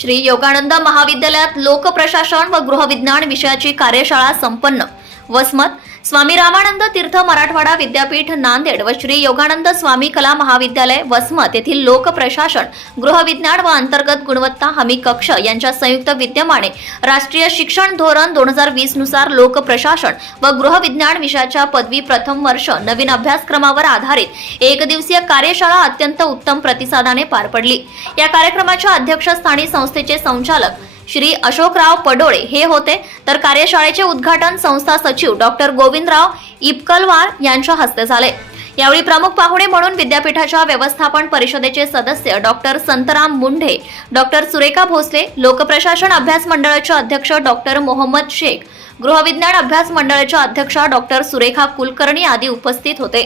श्री योगानंद महाविद्यालयात लोकप्रशासन व गृहविज्ञान विषयाची कार्यशाळा संपन्न. वसमत स्वामी रामानंद तीर्थ मराठवाडा विद्यापीठ नांदेड व श्री योगानंद स्वामी कला महाविद्यालय वसमत येथील लोकप्रशासन गृहविज्ञान व अंतर्गत गुणवत्ता हमी कक्ष यांच्या संयुक्त विद्यमाने राष्ट्रीय शिक्षण धोरण दोन हजार वीसनुसार लोकप्रशासन व गृहविज्ञान विषयाच्या पदवी प्रथम वर्ष नवीन अभ्यासक्रमावर आधारित एक दिवसीय कार्यशाळा अत्यंत उत्तम प्रतिसादाने पार पडली. या कार्यक्रमाच्या अध्यक्षस्थानी संस्थेचे संचालक श्री अशोकराव पडोळे हे होते. तर कार्यशाळेचे उद्घाटन संस्था सचिव डॉक्टर गोविंदराव इपकलवार यांच्या हस्ते झाले. यावेळी प्रमुख पाहुणे म्हणून विद्यापीठाच्या व्यवस्थापन परिषदेचे सदस्य डॉक्टर संतराम मुंढे डॉक्टर सुरेखा भोसले लोकप्रशासन अभ्यास मंडळाचे अध्यक्ष डॉक्टर मोहम्मद शेख गृहविज्ञान अभ्यास मंडळाच्या अध्यक्षा डॉक्टर सुरेखा कुलकर्णी आदी उपस्थित होते.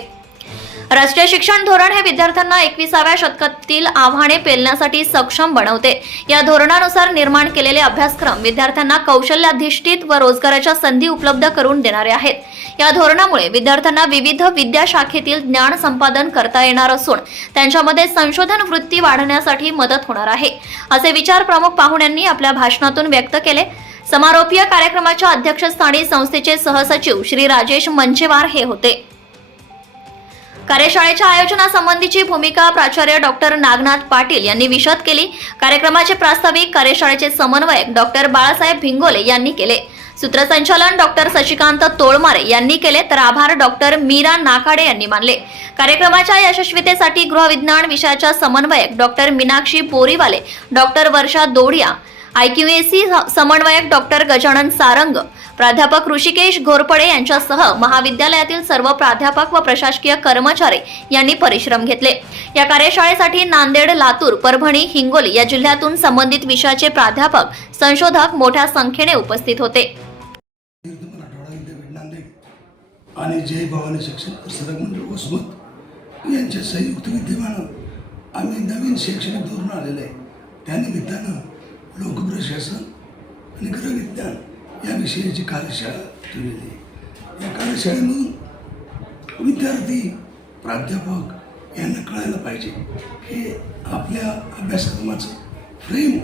राष्ट्रीय शिक्षण धोरण हे विद्यार्थ्यांना एकविसाव्या शतकातील आव्हाने पेलण्यासाठी सक्षम बनवते. या धोरणानुसार निर्माण केलेले अभ्यासक्रम विद्यार्थ्यांना कौशल्याधिष्ठित व रोजगाराच्या संधी उपलब्ध करून देणारे आहेत. या धोरणामुळे विद्यार्थ्यांना विविध विद्याशाखेतील ज्ञान संपादन करता येणार असून त्यांच्यामध्ये संशोधन वृत्ती वाढण्यासाठी मदत होणार आहे. असे विचार प्रमुख पाहुण्यांनी आपल्या भाषणातून व्यक्त केले. समारोपीय कार्यक्रमाच्या अध्यक्षस्थानी संस्थेचे सहसचिव श्री राजेश मंचेवार हे होते. कार्यशाळेच्या आयोजनासंबंधीची भूमिका प्राचार्य डॉक्टर नागनाथ पाटील यांनी विशद केली. कार्यक्रमाचे प्रास्ताविक कार्यशाळेचे समन्वयक डॉक्टर बाळासाहेब भिंगोले यांनी केले. सूत्रसंचालन डॉक्टर शशिकांत तोळमारे यांनी केले तर आभार डॉक्टर मीरा नाकाडे यांनी मानले. कार्यक्रमाच्या यशस्वीतेसाठी गृहविज्ञान विषयाच्या समन्वयक doctor Meenakshi Boriwale doctor Varsha Dodiya IQAC समन्वयक डॉक्टर गजानन सारंग प्राध्यापक ऋषिकेश घोरपडे यांच्यासह महाविद्यालयातील सर्व प्राध्यापक व प्रशासकीय कर्मचारी यांनी परिश्रम घेतले. या कार्यशाळेसाठी नांदेड लातूर परभणी हिंगोली या जिल्ह्यातून संबंधित विषयाचे प्राध्यापक संशोधक मोठ्या संख्येने उपस्थित होते. आणि जय भवानी शिक्षण प्रसारक मंडळ वसमत यांच्या संयुक्त विद्यमानं आम्ही नवीन शैक्षणिक धोरण आलेलं आहे. त्यानिमित्तानं लोकप्रशासन आणि गृहविज्ञान या विषयाची कार्यशाळा ठेवलेली या कार्यशाळेमधून विद्यार्थी प्राध्यापक यांना कळायला पाहिजे हे आपल्या अभ्यासक्रमाचं फ्रेम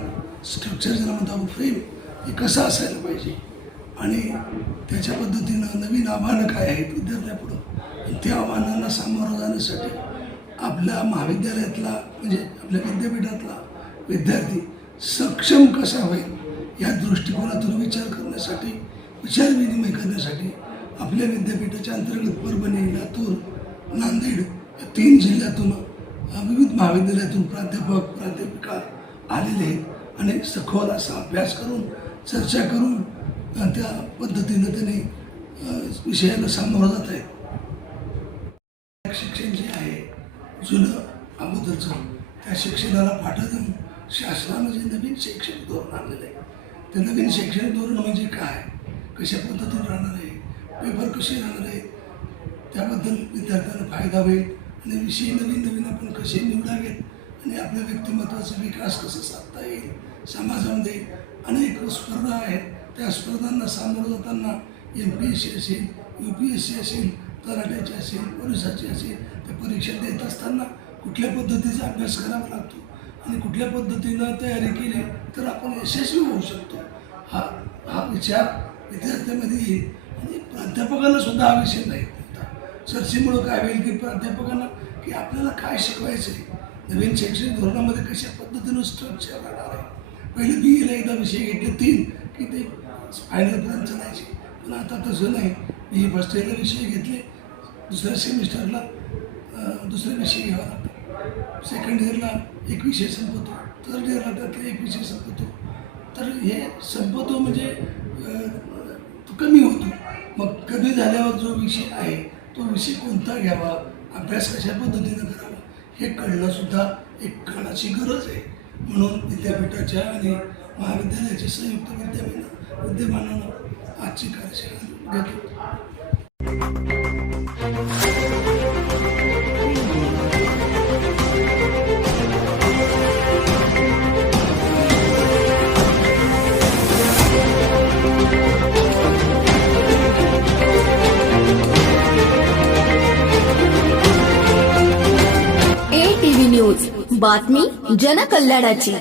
स्ट्रक्चर ज्याला म्हणतो आपण फ्रेम हे कसं असायला पाहिजे? आणि त्याच्या पद्धतीनं नवीन आव्हानं काय आहेत विद्यार्थ्यापुढं? आणि त्या आव्हानांना सामोरं जाण्यासाठी आपल्या महाविद्यालयातला म्हणजे आपल्या विद्यापीठातला विद्यार्थी सक्षम कसा होईल या दृष्टिकोनातून विचार करण्यासाठी विचारविनिमय करण्यासाठी आपल्या विद्यापीठाच्या अंतर्गत परभणी लातूर नांदेड या तीन जिल्ह्यातून विविध महाविद्यालयातून प्राध्यापक प्राध्यापिका आलेले आहेत आणि सखोल असा अभ्यास करून चर्चा करून त्या पद्धतीनं त्यांनी विषयाला सामोरं जात आहेत. शिक्षण जे आहे जुनं अगोदरचं त्या शिक्षणाला पाठवून शासनानं जे नवीन शैक्षणिक धोरण आणलेलं आहे. ते नवीन शैक्षणिक धोरण म्हणजे काय? कशा पद्धतीने राहणार आहे? पेपर कसे राहणार आहे? त्याबद्दल विद्यार्थ्यांना फायदा होईल आणि विषय नवीन नवीन आपण कसे निवडावेत आणि आपल्या व्यक्तिमत्वाचा विकास कसा साधता येईल? समाजामध्ये अनेक स्पर्धा आहेत. त्या स्पर्धांना सामोरं जाताना एम पी एस सी असेल यू पी एस सी असेल तलाट्याची असेल पोलिसाची असेल त्या परीक्षा देत असताना कुठल्या पद्धतीचा अभ्यास करावा लागतो? आणि कुठल्या पद्धतीनं तयारी केली तर आपण यशस्वी होऊ शकतो. हा हा विचार विद्यार्थ्यांमध्ये येईल. आणि प्राध्यापकांना सुद्धा हा विषय नाही. सरसीमुळं काय होईल की प्राध्यापकांना की आपल्याला काय शिकवायचं आहे? नवीन शैक्षणिक धोरणामध्ये कशा पद्धतीनं स्ट्रक्चर राहणार आहे? पहिले बी एला एकदा विषय घेतले तीन की ते फायनलपर्यंत चालायचे पण आता तसं नाही. बी ए फर्स्ट इयरला विषय घेतले दुसऱ्या सेमिस्टरला दुसरे विषय घ्यावा लागतो. सेकंड इयरला एक विषय संपवतो थर्ड इयरला त्यातला एक विषय संपवतो तर हे संपवतो म्हणजे तो कमी होतो. मग कमी झाल्यावर जो विषय आहे तो विषय कोणता घ्यावा? अभ्यास कशा पद्धतीनं करावा? हे कळणंसुद्धा एक काळाची गरज आहे. म्हणून विद्यापीठाच्या आणि महाविद्यालयाच्या संयुक्त विद्यापीठ विद्यमानानं आजची कार्यशाळा घेतो. बातमी जनकल्याणाची.